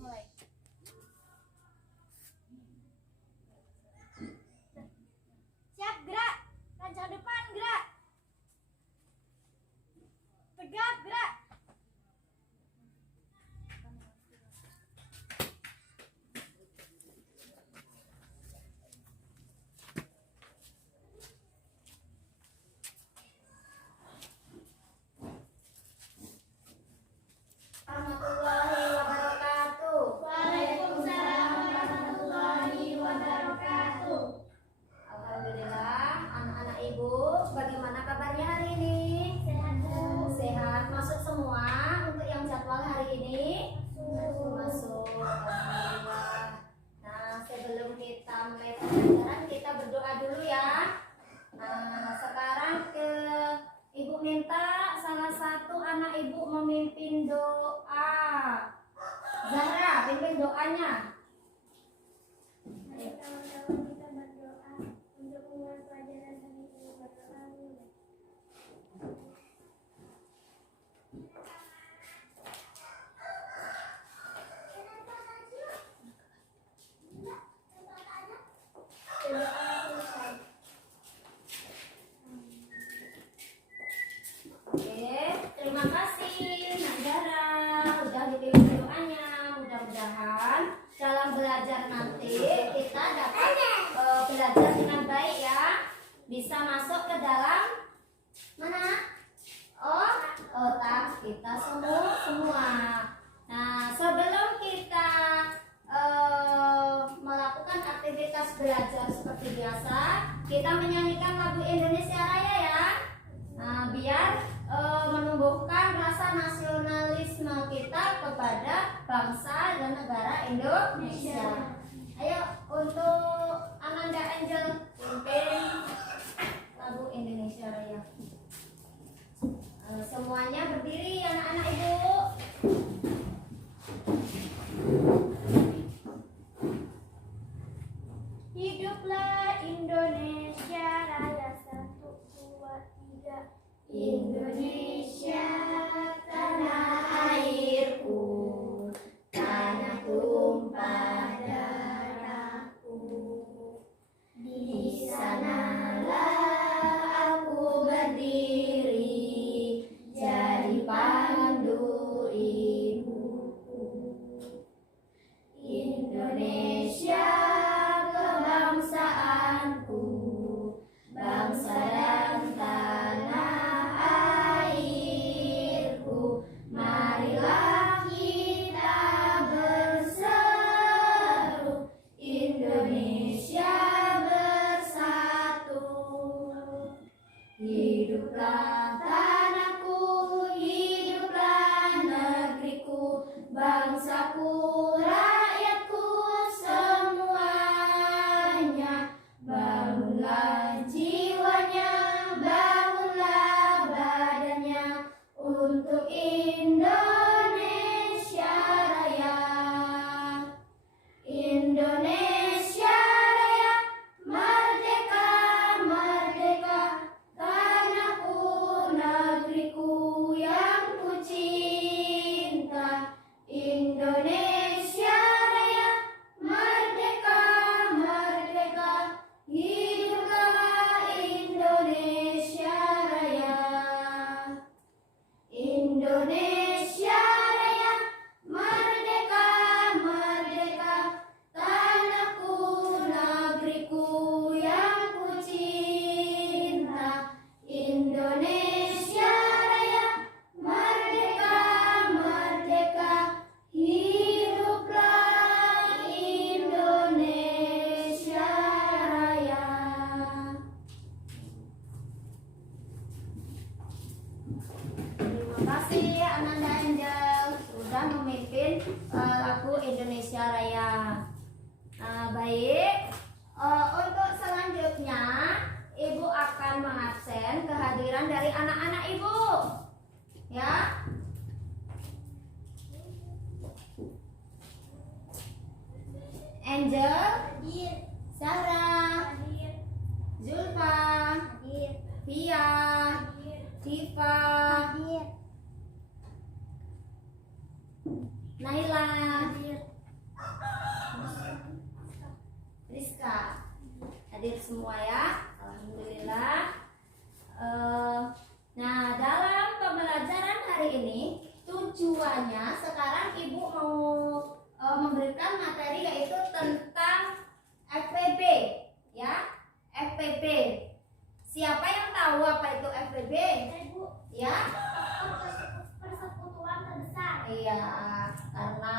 mulai. Siap, gerak. Rancang depan, gerak. Tegap, gerak. Warahmatullahi wabarakatuh. Waalaikumsalam warahmatullahi wabarakatuh. Alhamdulillah, anak-anak ibu, bagaimana kabarnya hari ini? Sehat, Bu. Sehat, masuk semua untuk yang jadwal hari ini? Masuk. Alhamdulillah. Nah, sebelum kita mulai pelajaran, kita berdoa dulu ya. Nah, sekarang ibu minta salah satu anak ibu memimpin doa. Zahra, pimpin doanya. Mari kawan-kawan kita berdoa untuk memulai pelajaran hari ini. Berdoa dulu. Berdoa selesai. Oke, terima kasih Nak Zahra udah dipimpin doanya. Mudah-mudahan dalam belajar nanti kita dapat belajar dengan baik ya. Bisa masuk ke dalam mana? Otak kita semua. Nah, sebelum kita melakukan aktivitas belajar seperti biasa, kita menyanyikan lagu Indonesia Raya ya. Nah, biar menumbuhkan rasa nasionalisme kita kepada bangsa dan negara Indonesia. Ayo, untuk Ananda Angel pimpin lagu Indonesia Raya. Semuanya berdiri anak-anak ibu. Hiduplah Indonesia Raya, 1, 2, 3. Indonesia tanah airku, tanah tumpah darahku. Di sanalah aku berdiri, jadi pandu ibuku. Indonesia kebangsaanku, bangsa dan tanah air. Hadir semua ya, alhamdulillah. Nah, dalam pembelajaran hari ini tujuannya sekarang ibu mau memberikan materi yaitu tentang FPB ya, FPB. Siapa yang tahu apa itu FPB? Ibu, Ya? persekutuan terbesar. Iya, karena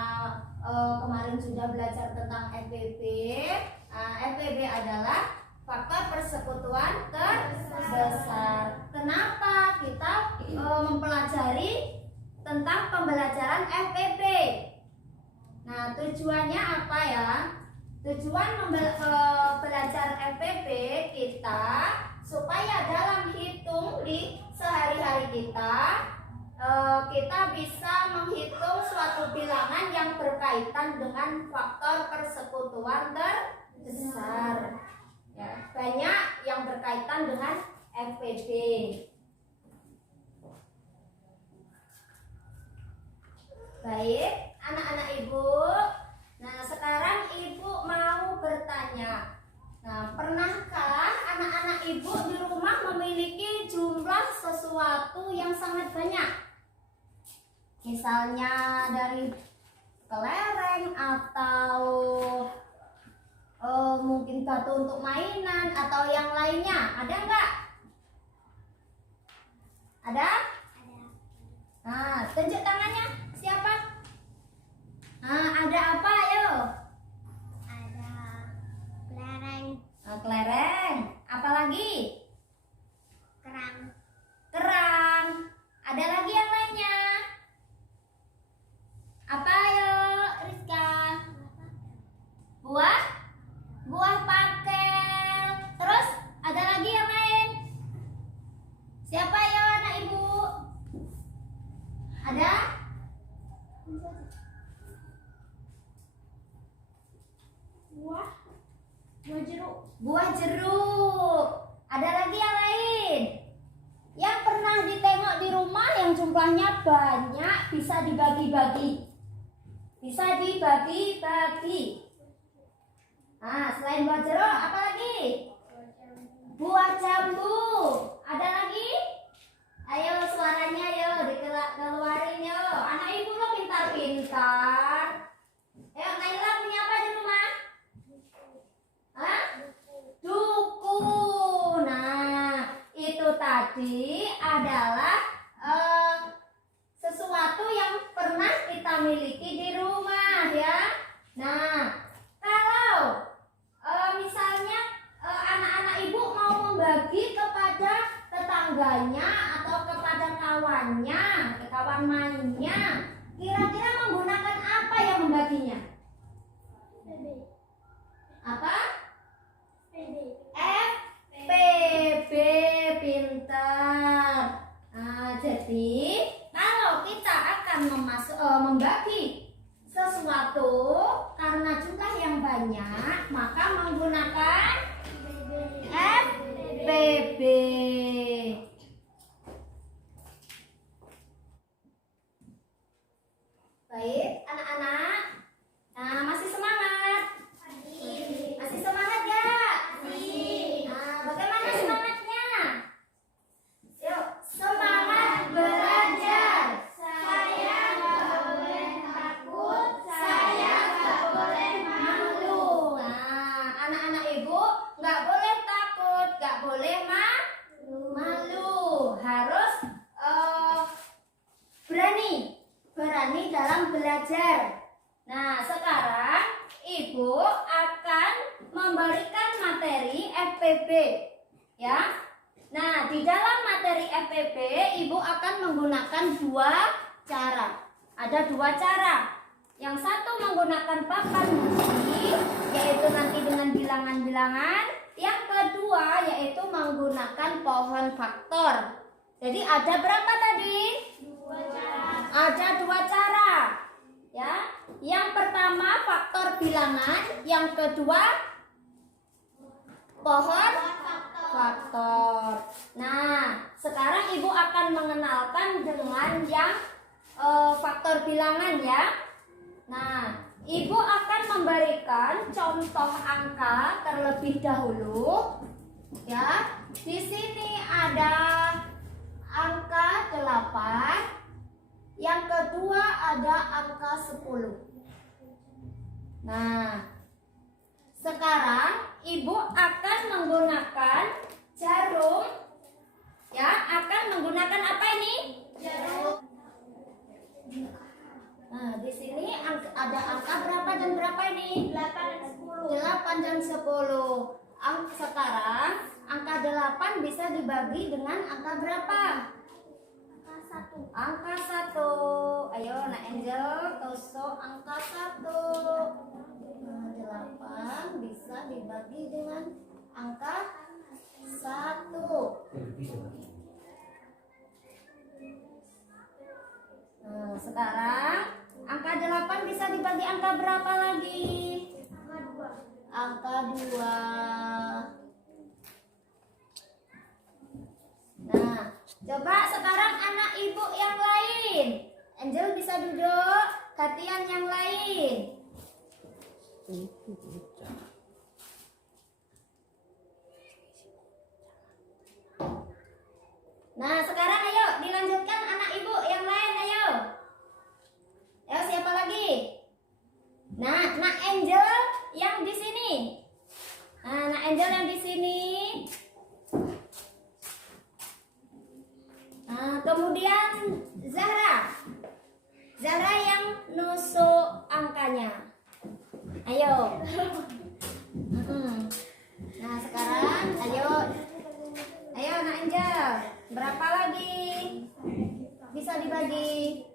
kemarin sudah belajar tentang FPB. FPB adalah faktor persekutuan terbesar. Kenapa kita mempelajari tentang pembelajaran FPB? Nah, tujuannya apa ya? Tujuan belajar FPB kita supaya dalam hitung di sehari-hari kita bisa menghitung suatu bilangan yang berkaitan dengan faktor persekutuan terbesar. Ya, banyak yang berkaitan dengan FPB. Baik, anak-anak ibu. Nah, sekarang ibu mau bertanya. Nah, pernahkah anak-anak ibu di rumah memiliki jumlah sesuatu yang sangat banyak? Misalnya dari kelereng atau mungkin batu untuk mainan atau yang lainnya. Ada nggak? Ada? Nah, tunjuk tangannya. Siapa? Nah, ada apa? Ayo. Ada kelereng, Kelereng. Apa lagi? kerang, Kerang. Ada lagi yang lainnya? Apa ayo, Rizka? Buah? Buah pakel. Terus ada lagi yang lain? Siapa ya anak ibu? Ada? buah jeruk, Buah jeruk. Ada lagi yang lain? Yang pernah ditengok di rumah yang jumlahnya banyak bisa dibagi-bagi. Bisa dibagi-bagi. Nah, selain buah jeruk, apa lagi? Buah jambu. Ada lagi? Ayo suaranya yo, dikeluarin yo. Anak ibu lo pintar-pintar. Ayo, Naila punya apa di rumah? Hah? Duku. Nah, itu tadi adalah sesuatu yang pernah kita miliki di rumah ya. Nah, kalau misalnya anak-anak ibu mau membagi kepada tetangganya atau kepada kawannya, ke kawan mainnya, kira-kira menggunakan apa yang membaginya? PB, Apa? PB, FPB, pintar. Nah, jadi kalau kita akan membagi sesuatu karena jumlah yang banyak, maka menggunakan FPB. Baik, anak-anak. Nah, masih semangat? Masih semangat gak? Nah, bagaimana semangatnya? Yuk, semangat belajar. Saya nggak boleh takut, saya nggak boleh Malu. Nah, anak-anak ibu nggak boleh takut, nggak boleh malu. Harus berani dalam belajar. Nah, sekarang ibu akan memberikan materi FPB, ya. Nah, di dalam materi FPB ibu akan menggunakan dua cara. Ada dua cara. Yang satu menggunakan papan besi, yaitu nanti dengan bilangan-bilangan. Yang kedua yaitu menggunakan pohon faktor. Jadi ada berapa tadi? Ada dua cara. Ya. Yang pertama faktor bilangan, yang kedua pohon faktor. Nah, sekarang ibu akan mengenalkan dengan yang faktor bilangan ya. Nah, Ibu akan memberikan contoh angka terlebih dahulu. Ya, di sini ada angka 8. Yang kedua ada angka 10. Nah, sekarang Ibu akan menggunakan jarum. Ya, akan menggunakan apa ini? Jarum. Nah, di sini ada angka berapa dan berapa ini? 8 dan 10. 8 dan 10. Sekarang angka 8 bisa dibagi dengan angka berapa? Angka 1. Angka 1. Ayo, Nak Angel, tusuk angka 1. Nah, 8 bisa dibagi dengan angka 1. Nah, sekarang angka 8 bisa dibagi angka berapa lagi? Angka 2. Nah, coba sekarang anak ibu yang lain. Angel bisa duduk, Katian yang lain. Nah, sekarang ayo dilanjutkan anak ibu yang lain, ayo. Ayo, siapa lagi? Nah, Nak Angel yang di sini. Nah, Nak Angel yang di sini. Nah, kemudian Zahra. Zahra yang nusuk angkanya. Ayo. Nah, sekarang ayo. Ayo, Nak Angel. Berapa lagi? Bisa dibagi.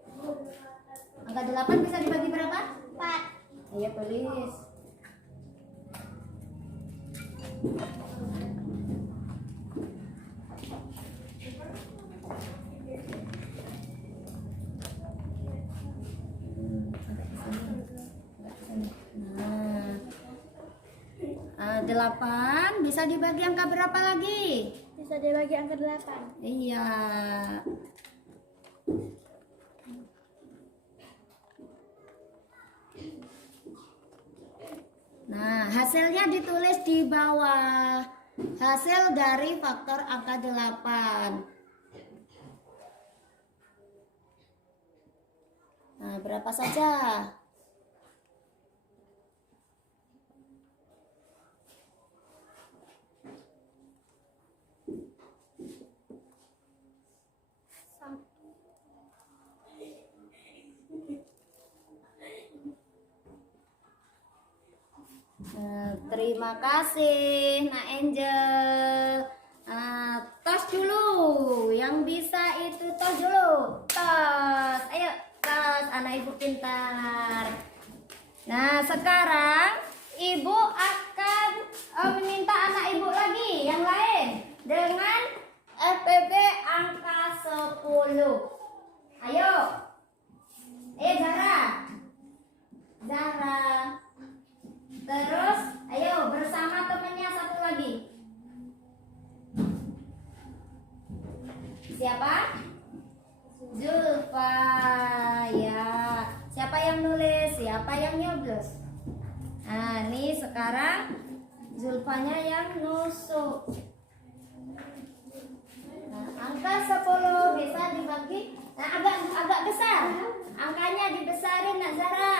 Angka 8 bisa dibagi berapa? 4. Ayo tulis. Nah, 8 bisa dibagi angka berapa lagi? Bisa dibagi angka 8. Iya. Nah, hasilnya ditulis di bawah. Hasil dari faktor angka 8. Nah, berapa saja? Terima kasih Nak Angel. Tos dulu, yang bisa itu tos dulu. Tos, ayo tos, anak ibu pintar. Nah, sekarang ibu akan meminta anak ibu lagi yang lain dengan FPB angka 10. Ayo, Zahra. Zahra. Terus, ayo bersama temennya satu lagi. Siapa? Zulfa. Ya. Siapa yang nulis? Siapa yang nyoblos? Nah, ini sekarang Zulfanya yang nusuk. Nah, angka 10 bisa dibagi. Nah, agak besar. Angkanya dibesarin, Nak Zahra.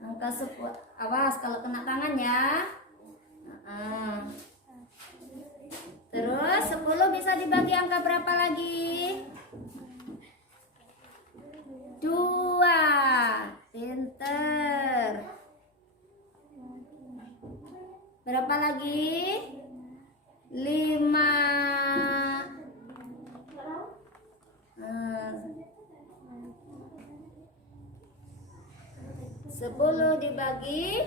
Angka 10. Awas kalau kena tangan ya. Terus 10 bisa dibagi angka berapa lagi? 2. Pinter. Berapa lagi? 5. 10 dibagi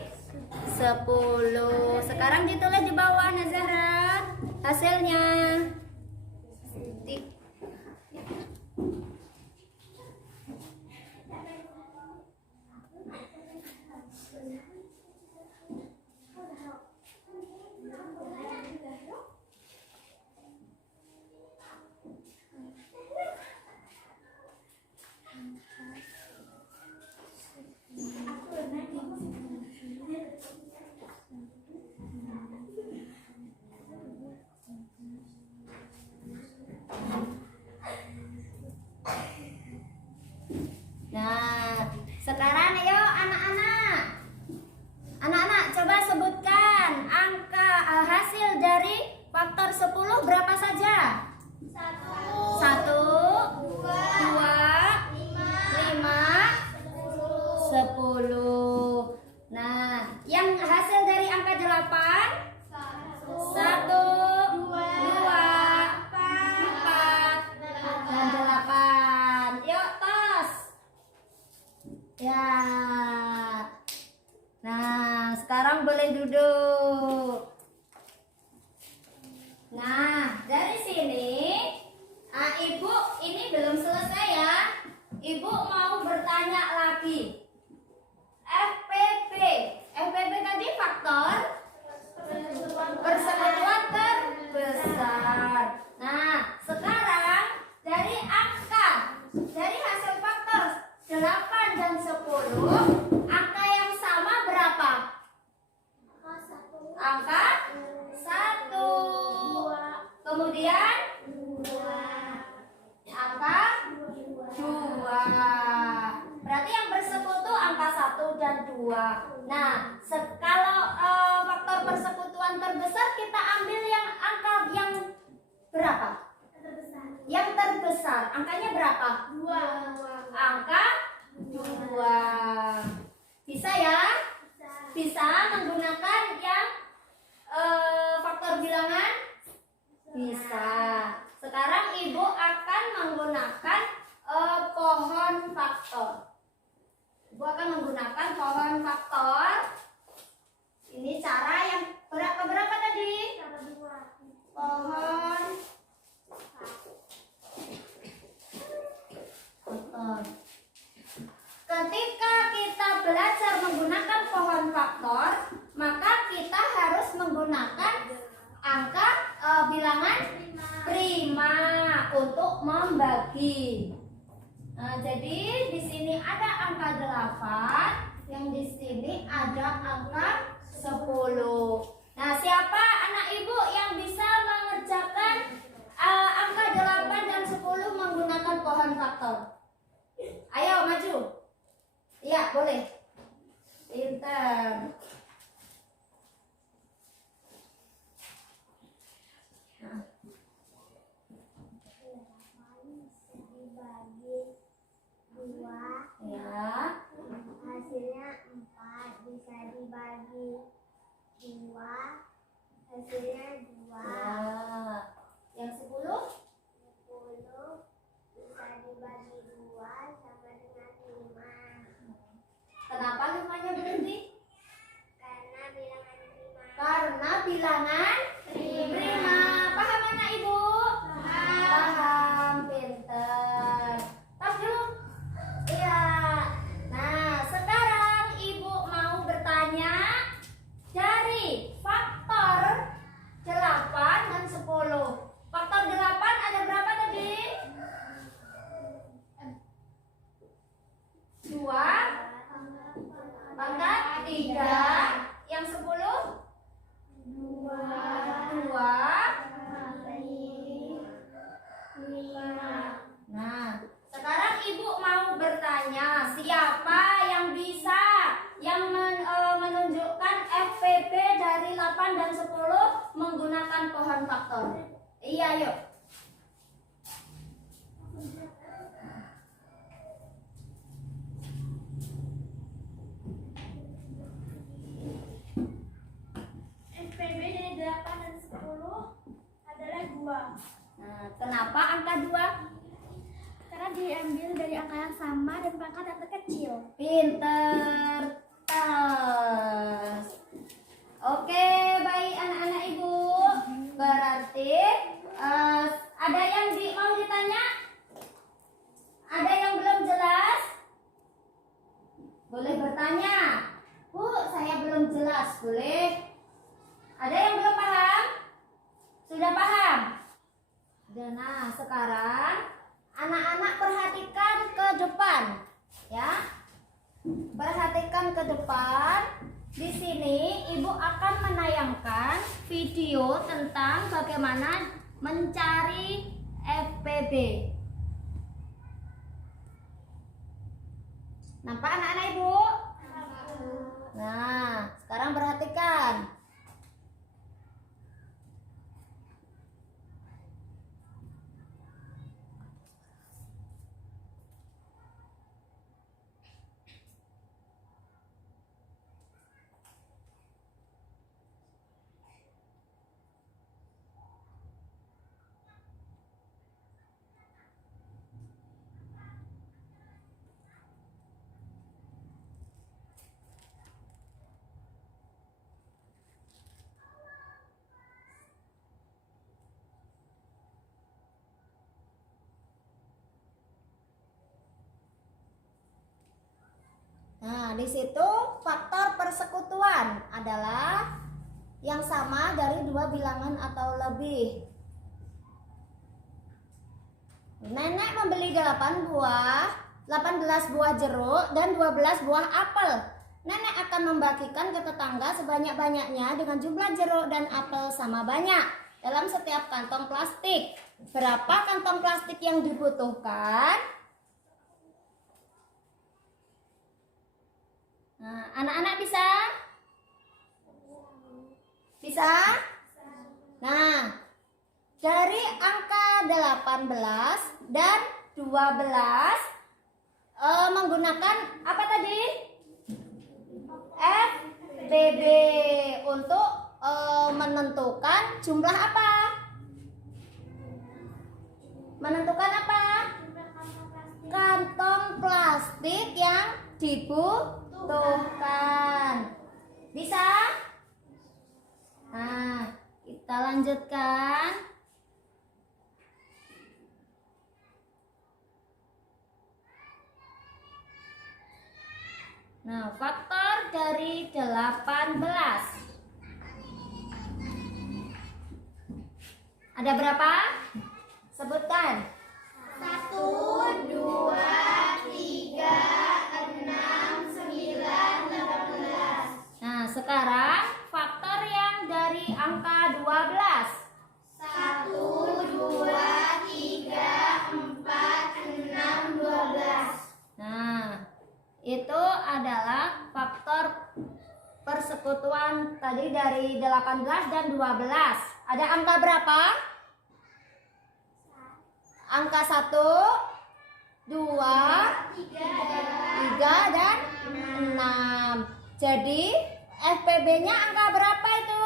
10. Sekarang ditulis di bawah, Nazara, hasilnya. hasil dari faktor 10 berapa saja? 1, 2, 5, 10. Nah, yang hasil dari angka 8? 1, 2, 4, dan 8. Yuk, tos. Ya. Nah, sekarang boleh duduk. Nah, dari sini, Ibu ini belum selesai ya. Ibu mau bertanya lagi. FPP. FPP tadi faktor persekutuan terbesar. Nah, sekarang dari angka, dari hasil faktor 8 dan 10, angka yang sama berapa? Angka 1. Kemudian angka 2. Berarti yang bersekutu angka 1 dan 2. Nah, kalau faktor persekutuan terbesar kita ambil yang angka yang berapa? Yang terbesar. Angkanya berapa? 2. Angka 2. Bisa ya? Bisa menggunakan yang faktor bilangan? Bisa. Sekarang Ibu akan menggunakan pohon faktor. Ibu akan menggunakan pohon faktor. Ini cara yang berapa tadi? Pohon faktor. Ketika kita belajar menggunakan pohon faktor, maka kita harus menggunakan angka bilangan prima untuk membagi. Nah, jadi di sini ada angka 8, yang di sini ada angka 10. Nah, siapa anak Ibu yang bisa mengerjakan angka 8 dan 10 menggunakan pohon faktor? Ayo maju. Iya, boleh. Pintar. Ya. Hasilnya 4 bisa dibagi 2, hasilnya 2. Ya. Yang 10? 10 bisa dibagi 2 sama dengan 5. Kenapa 5-nya berhenti? Karena bilangan 5. Karena bilangan prima. Paham anak Ibu? Paham, pinter. Tas dulu. Iya. Nah, sekarang Ibu mau bertanya dari faktor 8 dan 10. Faktor 8 ada berapa tadi? 2 pangkat 3. Yang 10? 2 Nah, sekarang Ibu mau bertanya, siapa yang bisa menunjukkan FPP dari 8 dan 10 menggunakan pohon faktor? Iya, yuk. FPB dari 8 dan 10 adalah 2. Nah, kenapa angka 2? Karena diambil dari angka yang sama dan pangkat yang terkecil. Pinter. Tas. Oke, baik anak-anak Ibu. Berarti ada yang mau ditanya? Ada yang belum jelas? Boleh bertanya. Bu, saya belum jelas. Boleh? Ada yang belum paham? Sudah paham? Nah, sekarang anak-anak perhatikan ke depan, ya. Perhatikan ke depan. Di sini Ibu akan menayangkan video tentang bagaimana mencari FPB. Nampak anak-anak Ibu? Nah, sekarang perhatikan. di situ faktor persekutuan adalah yang sama dari dua bilangan atau lebih. Nenek membeli 18 buah jeruk dan 12 buah apel. Nenek akan membagikan ke tetangga sebanyak-banyaknya dengan jumlah jeruk dan apel sama banyak dalam setiap kantong plastik. Berapa kantong plastik yang dibutuhkan? Nah, anak-anak bisa? Bisa? Nah, dari angka 18 dan 12 menggunakan apa tadi? FBB untuk menentukan jumlah apa? Menentukan apa? Kantong plastik yang dibutuhkan. Bisa? Nah, kita lanjutkan. Nah, faktor dari 18. Ada berapa? Sebutkan. 1, 2, 3, 6, 9, 18. Nah, sekarang faktor yang dari angka 12. 1, 2, 3, 4, 6, 12. Nah, itu adalah faktor persekutuan tadi dari 18 dan 12. Ada angka berapa? Angka 1, 2, 3, dan 6. Jadi FPB-nya angka berapa itu?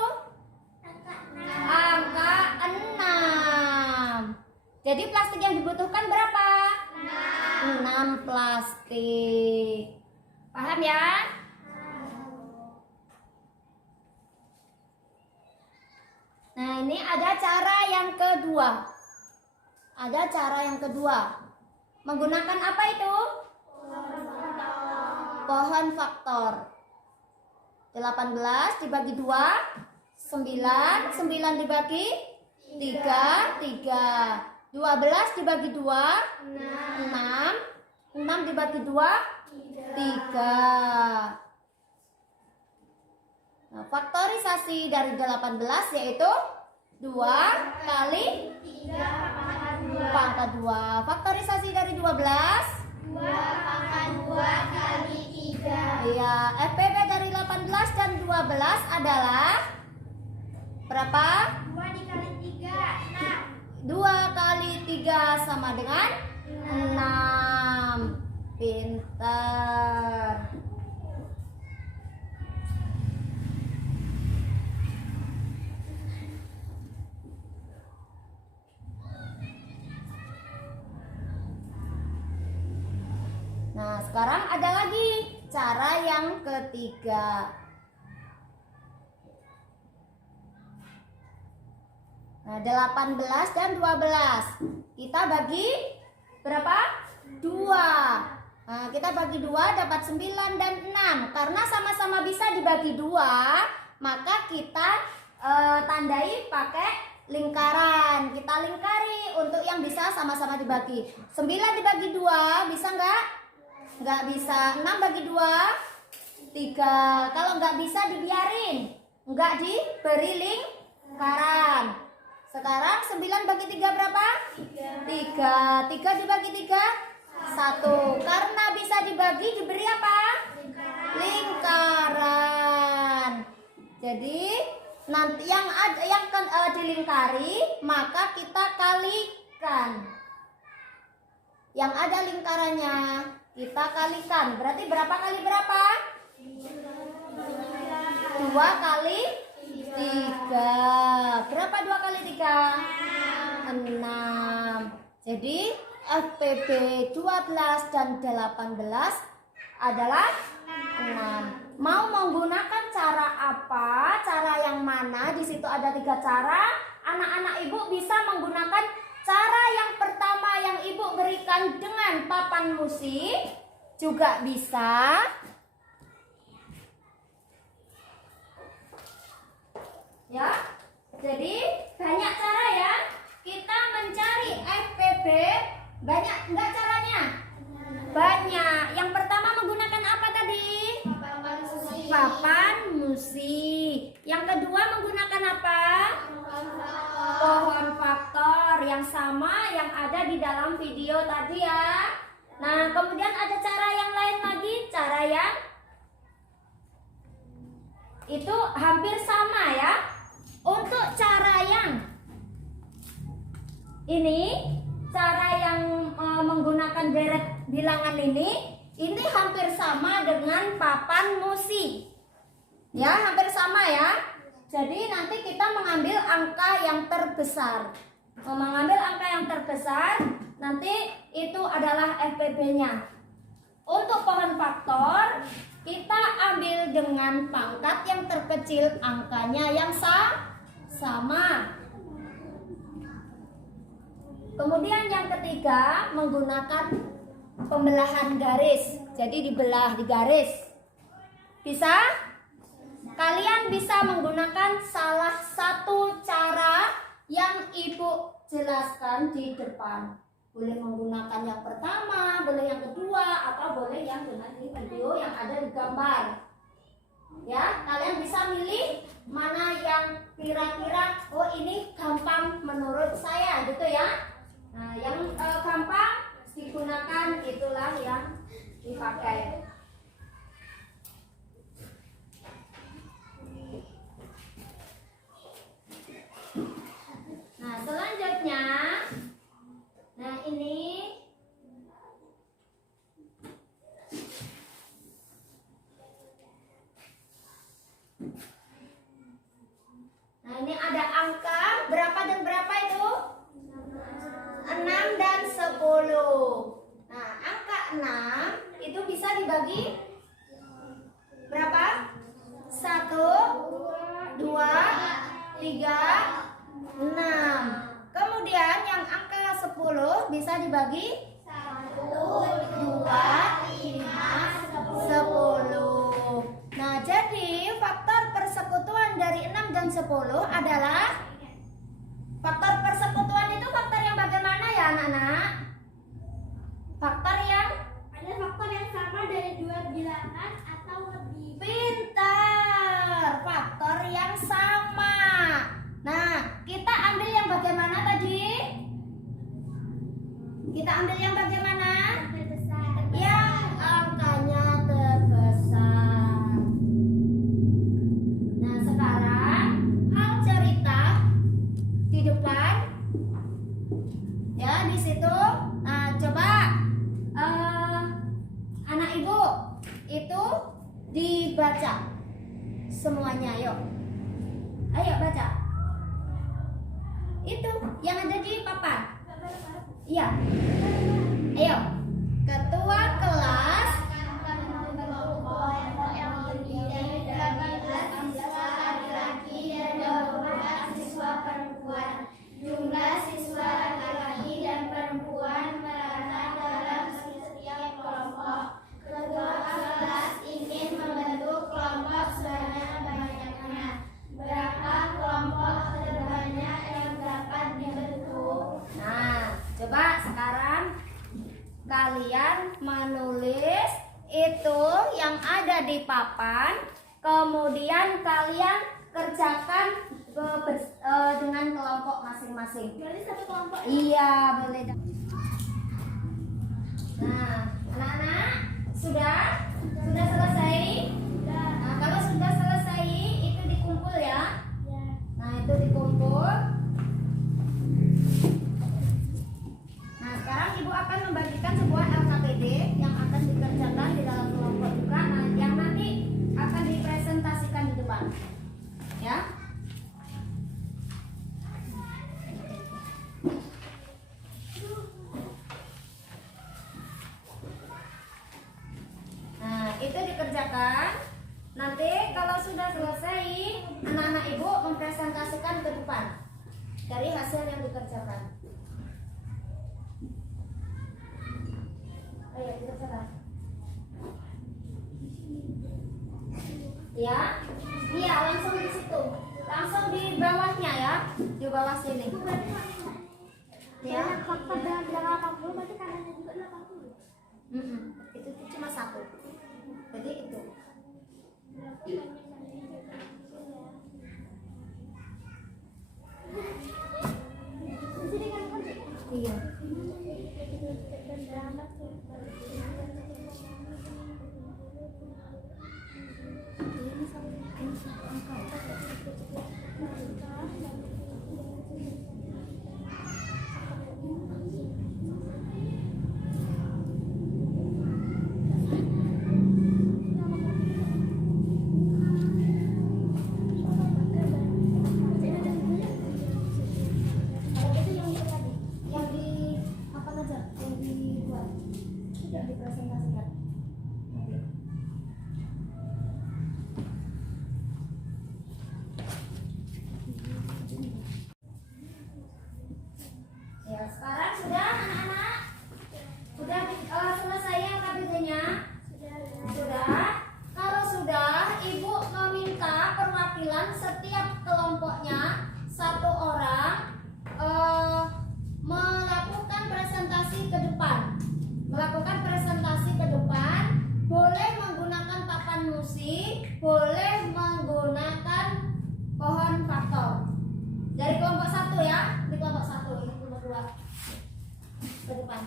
Angka 6. Jadi plastik yang dibutuhkan berapa? 6 plastik. Paham ya? Nah, ini ada cara yang kedua. Menggunakan apa itu? Pohon faktor. 18 dibagi 2, 9. 9 dibagi 3, 3. 12 dibagi 2, 6. 6 dibagi 2, 3. Nah, faktorisasi dari 18 yaitu 2 kali 3 pangkat 2. Faktorisasi dari 12, 2 kali 3. iya, FPB dari 18 dan 12 adalah berapa? 2 dikali 3, 6. 2 kali 3 sama dengan 6. Pintar. Nah, sekarang ada lagi cara yang ketiga. Nah, 18 dan 12 kita bagi berapa? 2. Nah, kita bagi 2 dapat 9 dan 6. Karena sama-sama bisa dibagi 2, maka kita tandai pakai lingkaran. Kita lingkari untuk yang bisa sama-sama dibagi. 9 dibagi 2 bisa nggak? Nggak bisa. 6 bagi 2, 3. Kalau nggak bisa dibiarin, nggak diberi lingkaran. Sekarang 9 bagi 3 berapa? 3. 3 dibagi 3, 1. Karena bisa dibagi diberi apa? Lingkaran. Jadi nanti yang dilingkari maka kita kalikan. Yang ada lingkarannya kita kalikan. Berarti berapa kali berapa? 2 kali 3. Berapa 2 kali 3? 6. Jadi FPB 12 dan 18 adalah 6. Mau menggunakan cara apa? Cara yang mana? Di situ ada 3 cara. Anak-anak ibu bisa menggunakan cara yang pertama yang ibu berikan dengan papan musik. Juga bisa. Ya. Jadi banyak cara ya kita mencari FPB. Banyak enggak caranya? Banyak. Yang pertama menggunakan apa tadi? Papan musi. Yang kedua menggunakan apa? Pohon faktor yang sama yang ada di dalam video tadi ya. Nah, kemudian ada cara yang lain lagi, cara yang itu hampir sama ya. Untuk cara yang ini, cara yang menggunakan deret bilangan ini hampir sama dengan papan musi. Ya, hampir sama ya. Jadi nanti kita mengambil angka yang terbesar. Mengambil angka yang terbesar, nanti itu adalah FPB-nya. Untuk pohon faktor, kita ambil dengan pangkat yang terkecil, angkanya yang sama. Kemudian yang ketiga, menggunakan pembelahan garis. Jadi dibelah di garis. Bisa? Kalian bisa menggunakan salah satu cara yang ibu jelaskan di depan. Boleh menggunakan yang pertama, boleh yang kedua, atau boleh yang dengan di video yang ada di gambar. Ya, kalian bisa milih mana yang kira-kira oh ini gampang menurut saya gitu ya. Nah, yang gampang digunakan itulah yang dipakai. Nah, selanjutnya, nah ini ada angka berapa dan berapa itu? 6 dan 10. Nah, angka 6 itu bisa dibagi berapa? 1, 2, 3, 6. Kemudian yang angka 10 bisa dibagi 1, 2, 5, 10. Nah, jadi faktor persekutuan dari 6 dan 10 adalah faktor persekutuan itu faktor yang bagaimana ya anak-anak? Faktor yang Ada faktor yang sama dari dua bilangan atau lebih. pintar. Faktor yang sama. Nah, kita ambil yang bagaimana tadi? Kita ambil yang bagaimana? Terbesar. Yang angkanya terbesar. Nah, sekarang hal cerita di depan ya di situ. Nah, coba anak ibu itu dibaca semuanya. Ayo baca itu yang ada di papan. Iya, ayo. Ketua kelas jumlah siswa laki-laki dan perempuan merata dalam setiap kelompok. Ketua kelas ingin membentuk kelompok sebanyak-banyaknya. Berapa kelompok terbanyak yang dapat dibentuk? Nah, coba sekarang kalian menulis itu yang ada di papan. Kemudian kalian kerjakan dengan kelompok masing-masing. Berarti satu kelompok. Iya, boleh. Nah, anak-anak sudah selesai? Nah, kalau sudah selesai itu dikumpul ya. Nah, itu dikumpul. Nah, sekarang ibu akan membagikan sebuah LKPD yang akan dikerjakan di dalam kelompok juga. Nah, yang nanti akan dipresentasikan di depan. Ya. Nah, itu dikerjakan. Nanti kalau sudah selesai, anak-anak ibu mempresentasikan ke depan dari hasil yang dikerjakan. Ayo dikerjakan. Ya, iya langsung di situ, langsung di bawahnya ya, di bawah sini. Ya. Faktor dengan bilangan 80 berarti kanannya juga 80. Itu cuma satu. Jadi itu. Di sini kan kunci. Iya. Dan berapa tuh? Yang di apa saja? Yang dibuat tidak dipresentasikan. Ya, sekarang sudah anak-anak? Sudah selesai yang KBG-nya? Sudah. Kalau sudah, Ibu meminta perwakilan setiap kelompoknya satu orang melakukan presentasi ke depan. Melakukan presentasi ke depan, boleh menggunakan papan musik, boleh menggunakan pohon faktor. Dari kelompok satu ya, di kelompok satu, ini kelompok dua ke depan.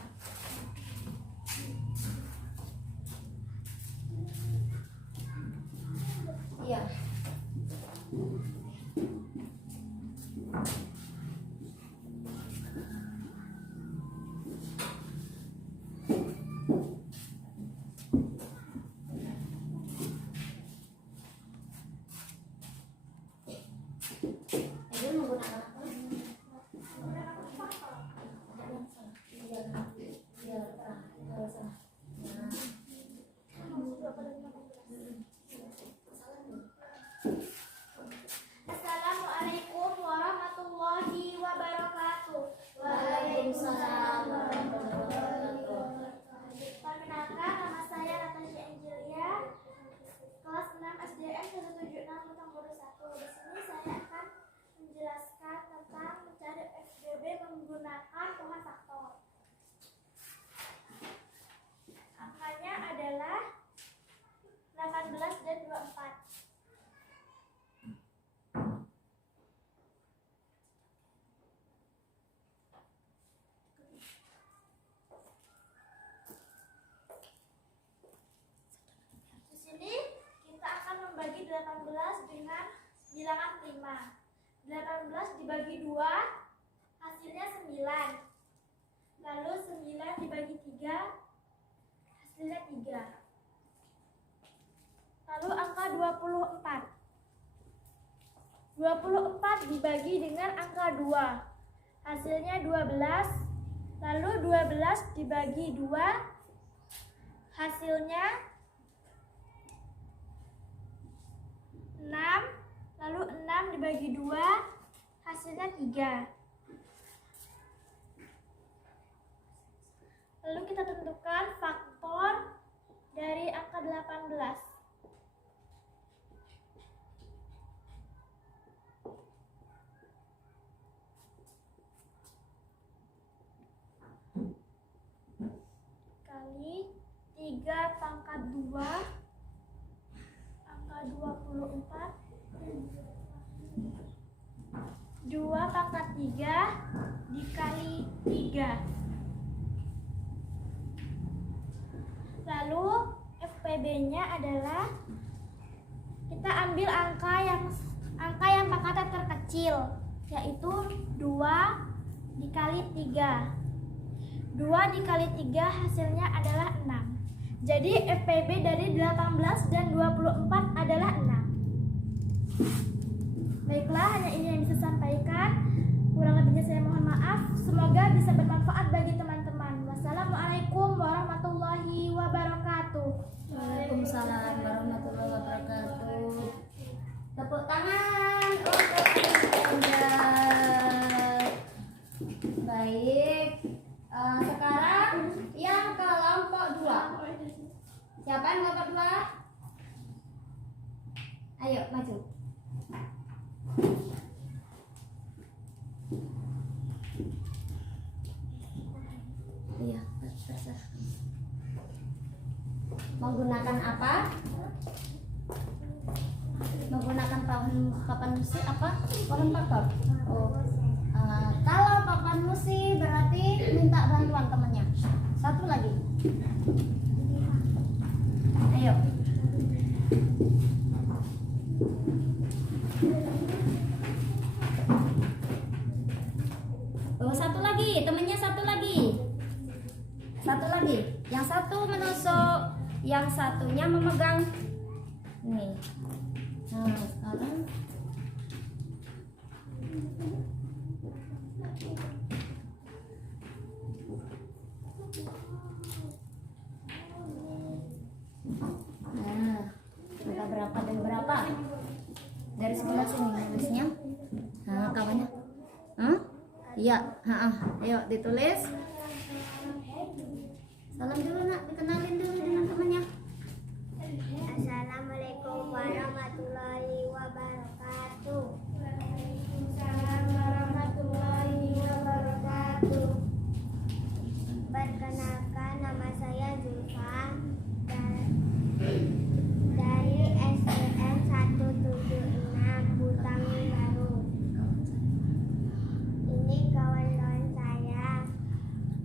Iya. Ini menggunakan apa? Assalamualaikum warahmatullahi wabarakatuh. Waalaikumsalam warahmatullahi wabarakatuh. Perkenalkan, nama saya Natasha Angelia, kelas 6 SDN 176 Pekanbaru 1. Di sini saya akan menjelaskan tentang mencari FBB menggunakan pohon faktor. Angkanya adalah 18 dan 24. Di sini kita akan membagi 18 dengan bilangan 5. 18 dibagi 2 hasilnya 9. Lalu 9 dibagi 3 hasilnya 3. Lalu angka 24. 24 dibagi dengan angka 2 hasilnya 12. Lalu 12 dibagi 2 hasilnya 6. Lalu 6 dibagi 2 hasilnya 3. Lalu kita tentukan faktor dari angka 18. Kali 3 pangkat 2 angka 24. 2 pangkat 3 dikali 3. Lalu FPB-nya adalah kita ambil angka yang pangkatnya terkecil, yaitu 2 dikali 3. 2 dikali 3 hasilnya adalah 6. Jadi FPB dari 18 dan 24 adalah 6. Baiklah, hanya ini yang bisa saya sampaikan. Kurang lebihnya saya mohon maaf. Semoga bisa bermanfaat bagi teman-teman. Wassalamualaikum warahmatullahi wabarakatuh. Waalaikumsalam warahmatullahi wabarakatuh. Tepuk tangan untuk Anda. Baik. Sekarang yang kelompok 2. Siapa yang kelompok 2? Ayo maju. papan musi apa? Pohon faktor. Oh. Kalau papan musi berarti minta bantuan temannya. Satu lagi. Ayo. Oh, satu lagi, temannya satu lagi. Satu lagi. Yang satu menusuk, yang satunya memegang. Nih. Nah, sekarang angka berapa dan berapa? Dari sebelah sini nulisnya. Nah, kawannya. Iya, ayo ditulis. Salam dulu nak, dikenalin dulu dengan temannya. Assalamualaikum warahmatullahi wabarakatuh. Waalaikumsalam warahmatullahi wabarakatuh. Perkenalkan, nama saya Zulfa dari SDN 176 Butangi Baru. Ini kawan-kawan saya.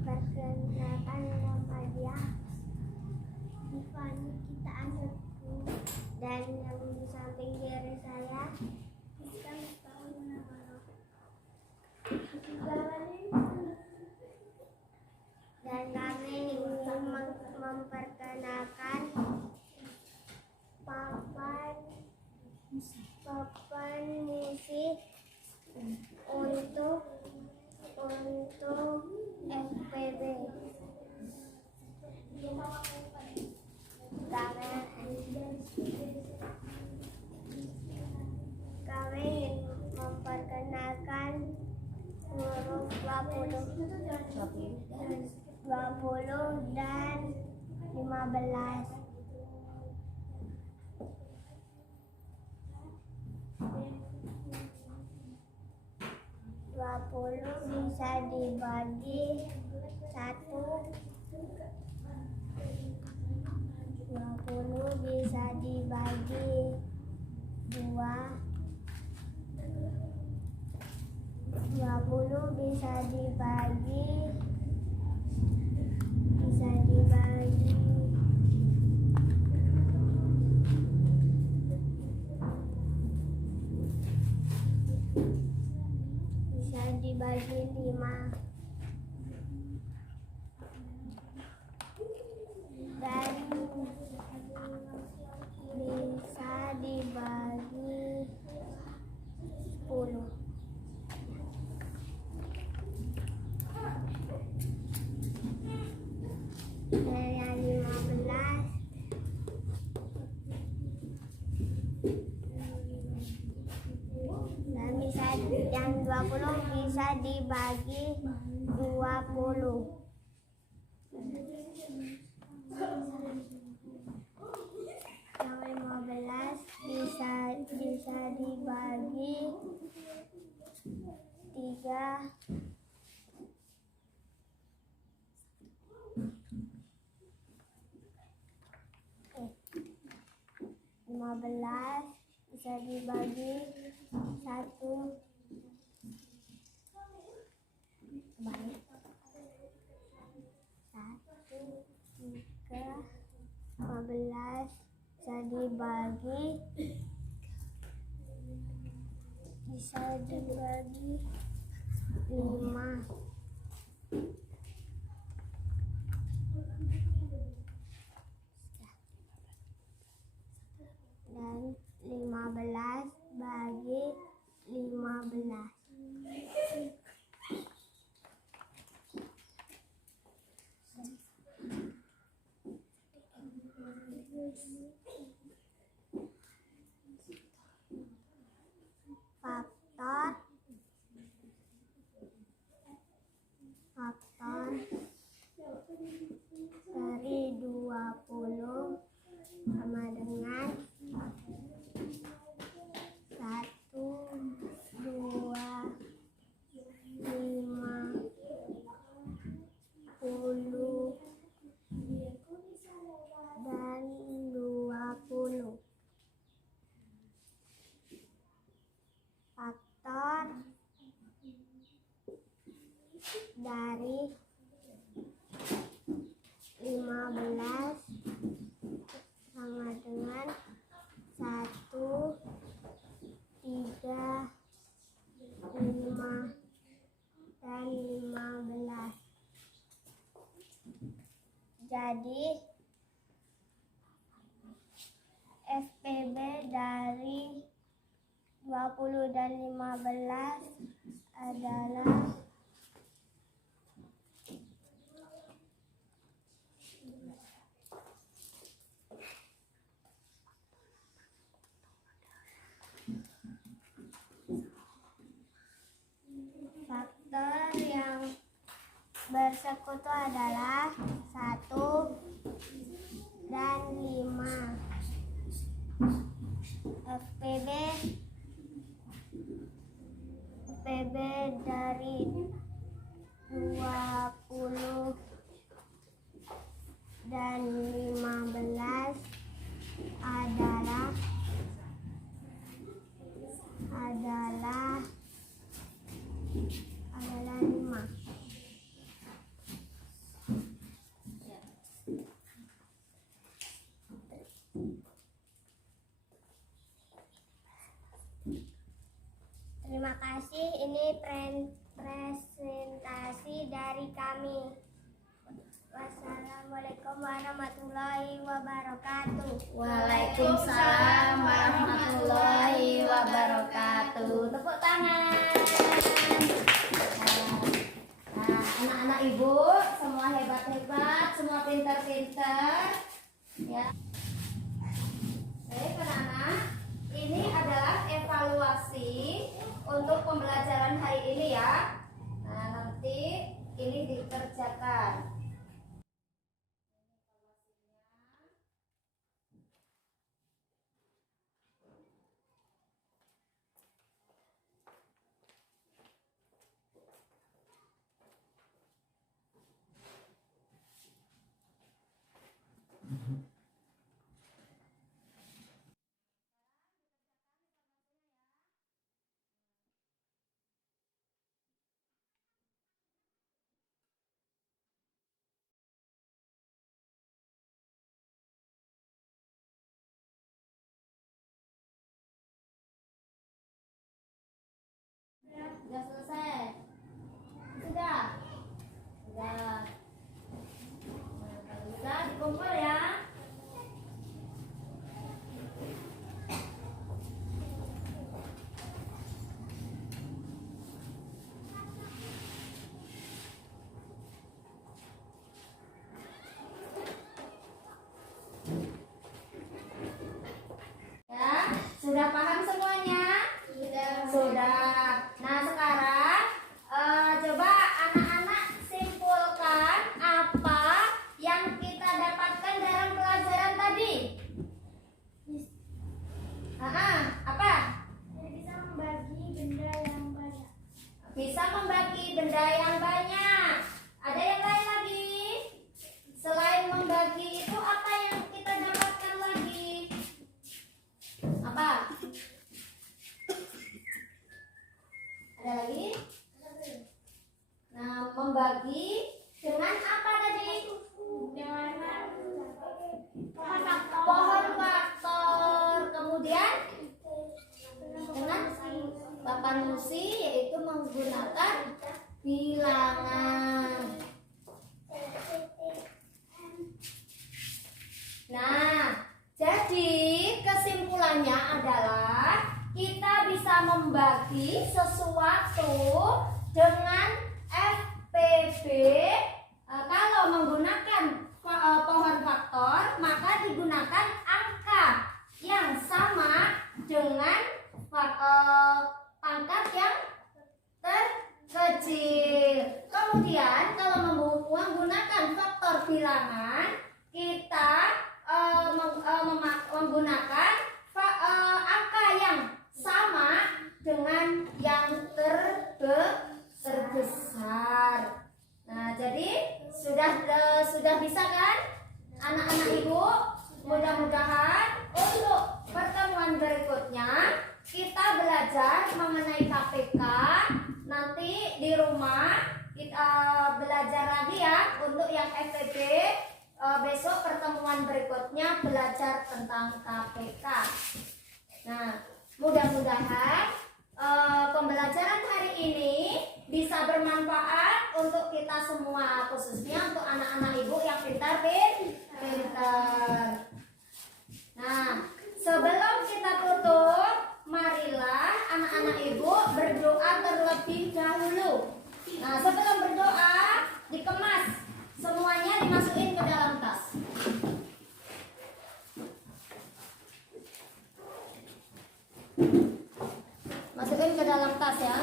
Perkenalkan, nama dia Tiffany kita anakku, dan yang di samping diri saya dan kami ingin memperkenalkan papan musik untuk FPB. Kami ingin memperkenalkan huruf 20 dan 15. 20 bisa dibagi 1, 20 bisa dibagi 2, 20 bisa dibagi 5 dan bisa dibagi 10. Dan yang 15 dan yang 20 bisa dibagi 20. Yang 15 bisa dibagi 3. 15 bisa dibagi 1. Baik. 1, 3, 15 bisa dibagi 5. Dan 15 bagi 15. Faktor dari 20 sama dengan 1, 2, 5, 10 dan 20. dari 15 sama dengan 1, 3, 5, dan 15. Jadi FPB dari 20 dan 15 adalah 1 faktor yang bersekutu adalah 1 dan 5. FPB dari 20 dan 15 adalah 5. Terima kasih, ini presentasi dari kami. Wassalamualaikum warahmatullahi wabarakatuh. Waalaikumsalam warahmatullahi wabarakatuh. Tepuk tangan. Nah, anak-anak ibu semua hebat-hebat, semua pintar-pintar. Ya. Baik anak-anak, ini adalah evaluasi untuk pembelajaran hari ini ya. Nah, nanti ini dikerjakan. Sudah selesai? Sudah? Sudah. Nah, bisa dikumpul ya. Ya, sudah paham semuanya? Sudah. Nah, sekarang coba anak-anak simpulkan apa yang kita dapatkan dalam pelajaran tadi. Apa? Bisa membagi benda yang banyak. Bisa membagi benda yang banyak. Ada yang lain lagi? Selain membagi itu apa yang kita dapatkan lagi? Apa? Ada lagi? Nah, membagi dengan apa tadi? Dengan Pohon faktor. Kemudian dengan papan musi, yaitu menggunakan bilangan. Nah, jadi kesimpulannya adalah kita bisa membagi sesuatu dengan FPB. Kalau menggunakan pohon faktor, maka digunakan angka yang sama dengan pangkat yang terkecil. Kemudian kalau menggunakan faktor bilangan, kita menggunakan angka yang sama dengan yang terbesar. Nah, jadi sudah bisa kan anak-anak ibu? Mudah-mudahan untuk pertemuan berikutnya kita belajar mengenai KPK. Nanti di rumah kita belajar lagi ya untuk yang FPB. Besok pertemuan berikutnya belajar tentang KPK. Nah, mudah-mudahan pembelajaran hari ini bisa bermanfaat untuk kita semua, khususnya untuk anak-anak ibu yang pintar. Nah, sebelum kita tutup, marilah anak-anak ibu berdoa terlebih dahulu. Nah, sebelum berdoa, dikemas semuanya, dimasukin ke dalam tas. Masukin ke dalam tas ya.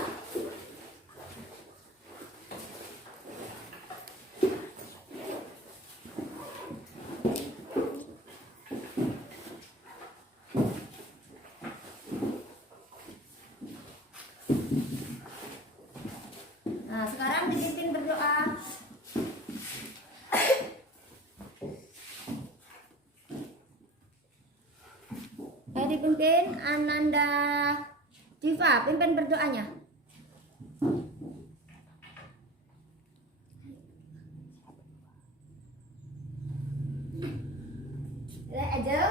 Nah, sekarang dipimpin berdoa. Dipimpin Ananda Diva, pimpin berdoanya. Angel.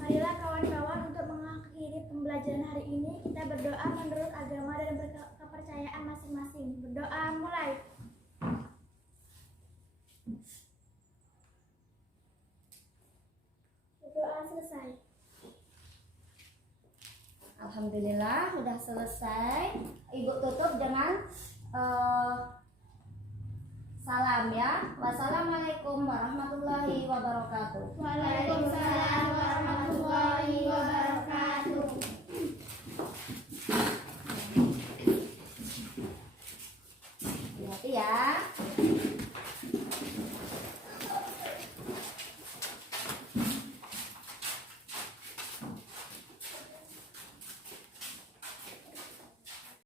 Marilah kawan-kawan, untuk mengakhiri pembelajaran hari ini kita berdoa menurut agama dan kepercayaan masing-masing. Berdoa mulai. Berdoa selesai. Alhamdulillah sudah selesai. Ibu tutup dengan salam ya. Wassalamualaikum warahmatullahi wabarakatuh. Waalaikumsalam